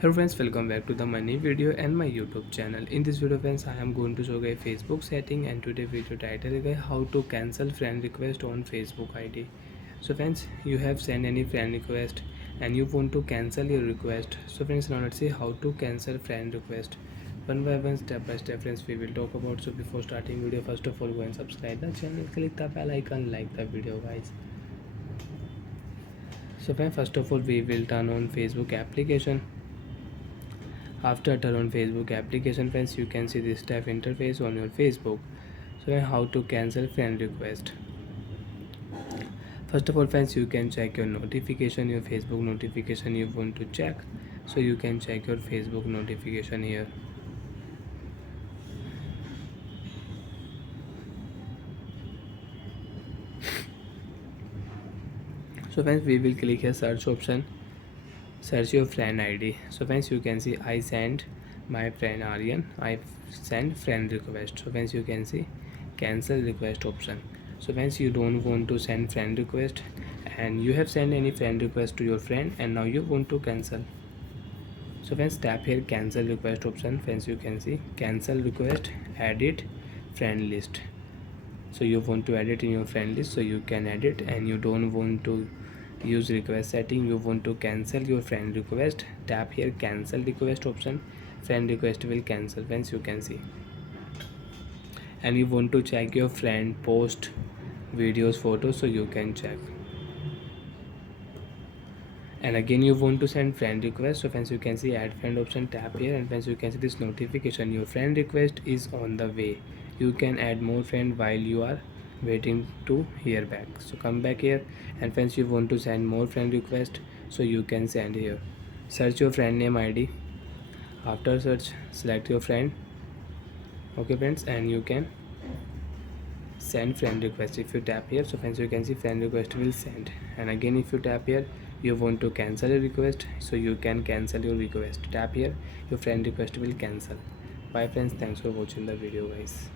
Hello friends, welcome back to the money video and my YouTube channel. In this video friends, I am going to show you a Facebook setting, and today video title is how to cancel friend request on Facebook ID. So friends, you have sent any friend request and you want to cancel your request. So friends, now let's see how to cancel friend request. One by one, step by step friends, we will talk about. So before starting video, first of all go and subscribe the channel, click the bell icon, like the video guys. So friends, first of all we will turn on Facebook application. After turn on Facebook application friends, you can see this type interface on your Facebook. So how to cancel friend request. First of all friends, you can check your notification, your Facebook notification you want to check. So you can check your Facebook notification here. So friends, we will click here search option, search your friend ID. So friends, you can see I sent my friend Aryan, I send friend request. So friends, you can see cancel request option. So friends, you don't want to send friend request and you have sent any friend request to your friend and now you want to cancel. So friends, tap here cancel request option. Friends, you can see cancel request, edit friend list. So you want to edit in your friend list, so you can edit, and you don't want to use request setting, you want to cancel your friend request, tap here cancel request option. Friend request will cancel friends, you can see. And you want to check your friend post videos, photos, so you can check. And again you want to send friend request, so friends you can see add friend option, tap here, and friends you can see this notification your friend request is on the way. You can add more friend while you are waiting to hear back. So come back here, and friends you want to send more friend request, so you can send here. Search your friend name ID. After search, select your friend. Okay friends, and you can send friend request. If you tap here, so friends you can see friend request will send. And again if you tap here, you want to cancel a request, so you can cancel your request. Tap here, your friend request will cancel. Bye friends, thanks for watching the video guys.